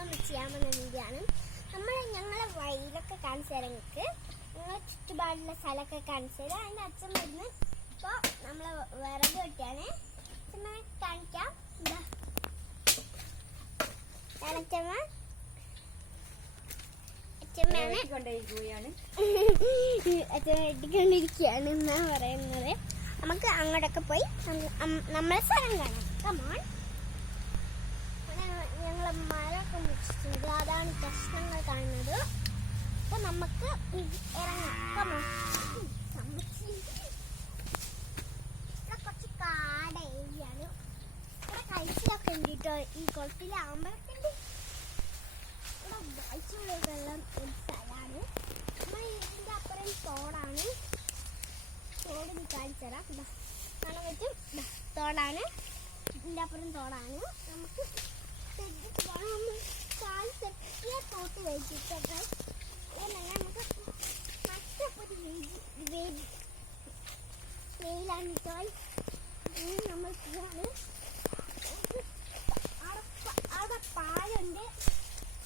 നമ്മൾ ചെയ്യാൻ പോകുന്ന വീഡിയോ ആണ്. ഞങ്ങളെ വഴിയിലൊക്കെ കാണിച്ചു തരാം. നിങ്ങൾക്ക് ഞങ്ങളെ ചുറ്റുപാടുള്ള സ്ഥലമൊക്കെ കാണിച്ചു തരാം. അതിൻ്റെ അച്ഛൻ വരുന്നു. ഇപ്പോൾ നമ്മൾ വിറക് വെട്ടിയാണ്. അച്ഛമ്മ കാണിക്കാം. അച്ഛമ്മയാണ് വെട്ടിക്കൊണ്ടിരിക്കുകയാണ് എന്നാ പറയുന്നത്. നമുക്ക് അങ്ങോട്ടൊക്കെ പോയി നമ്മളെ സ്ഥലം കാണാം. കമോൺ. ഞങ്ങൾ മരമൊക്കെ മുറിച്ചിട്ടുണ്ട്. അതാണ് പ്രശ്നങ്ങൾ കാണുന്നത്. അപ്പൊ നമുക്ക് ഇറങ്ങാം. കമോൺ. കുറച്ച് കാട് ഏരിയയാണ്. ഇവിടെ കഴിച്ചിലൊക്കെ ഉണ്ട് കേട്ടോ. ഈ കുളത്തിലെ ആമ്പലൊക്കെ ഉണ്ട്. ഇവിടെ വായിച്ചുള്ള വെള്ളം ഒരു സ്ഥലമാണ്. നമ്മൾ ഇതിൻ്റെ അപ്പുറം തോടാണ്. തോട് കാണിച്ചു തരാം. കാണാൻ പറ്റും. തോടാണ്. ഇതിൻ്റെ അപ്പുറം തോടാണ്. നമുക്ക് തോട്ട് വെച്ചിട്ടൊക്കെ നമുക്ക് മറ്റൊരു വെയിലാണ്. നമ്മൾ അവിടെ പാലുണ്ട്.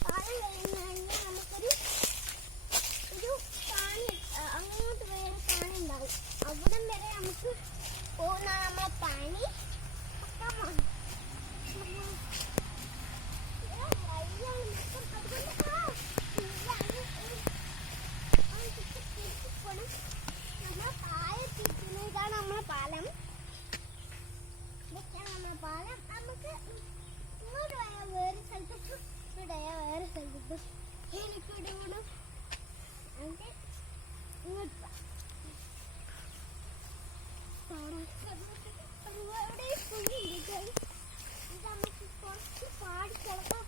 പാലം കഴിഞ്ഞ് കഴിഞ്ഞാൽ നമുക്കൊരു കാണി അങ്ങോട്ട് വേറെ കാണി ഉണ്ടാവും. അവിടം വരെ നമുക്ക് പോകുന്ന നമ്മളെ പണി. ഇതാണ് നമ്മളെ പാലം. ഇതൊക്കെയാണ് നമ്മളെ പാലം. നമുക്ക് ഇങ്ങോട്ട് പോയാൽ വേറെ സ്ഥലത്തേക്കും ഇവിടെ വേറെ സ്ഥലത്തേക്കും എനിക്കിവിടെ വേണം. എന്നിട്ട് ഇങ്ങോട്ട് നമുക്ക് കുറച്ച് പാടി കിടക്കാം.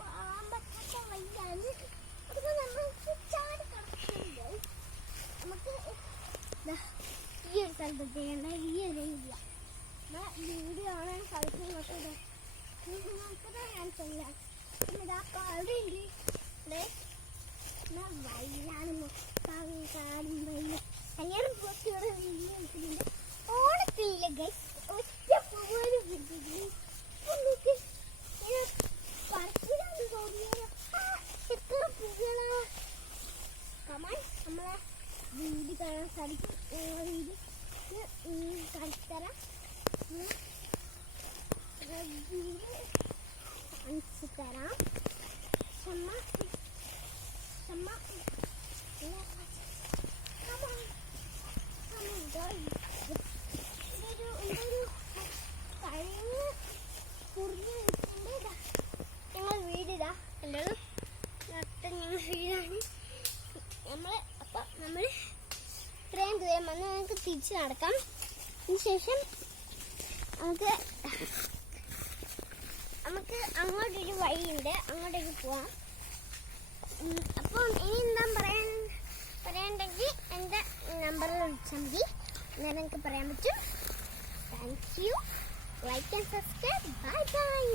പാമ്പൊക്കെ വയ്യാണ്. അതൊക്കെ നമുക്ക് ചാടി കിടക്കുന്നുണ്ട്. നമുക്ക് ഈ ഒരു സ്ഥലത്ത് ഈ ഒരു ഏരിയ വീഡിയോ കാണാൻ കളിക്കുന്നൊക്കെ കാണിച്ചില്ല. ഇതാ പാടുണ്ട്. വയ്യാണ് മൊത്തം കാടും വയ്യ. കല്യാണം പോത്തിയുടെ വീഡിയോ എടുക്കുന്നുണ്ട്. ഓണത്തില്ല ഗൈസ്. ഒറ്റ പോലും പറക്കിടാന്ന് തോന്നിയത്. എത്ര പൂക്കളാ. കമാൻ നമ്മളെ വീട് കാണാൻ സാധിക്കും. വീട് കാണിച്ചുതരാം. വീട് കാണിച്ചു തരാം. കഴിഞ്ഞ് കുറിഞ്ഞ് നിൽക്കുമ്പോൾ ഞങ്ങൾ വീടിതാ കണ്ടത്. ഞങ്ങൾ വീടാണ്. നമ്മൾ ഇത്രയും ദൂരം വന്ന് നമുക്ക് തിരിച്ച് നടക്കാം. അതിനുശേഷം നമുക്ക് അങ്ങോട്ടൊരു വഴിയുണ്ട്. അങ്ങോട്ടേക്ക് പോവാം. അപ്പോൾ ഇനി എന്താ പറയണ്ടെങ്കിൽ എൻ്റെ നമ്പറിൽ വിളിച്ചാൽ മതി. ഞാൻ എനിക്ക് പറയാൻ പറ്റും. Thank you. Like and subscribe. Bye bye.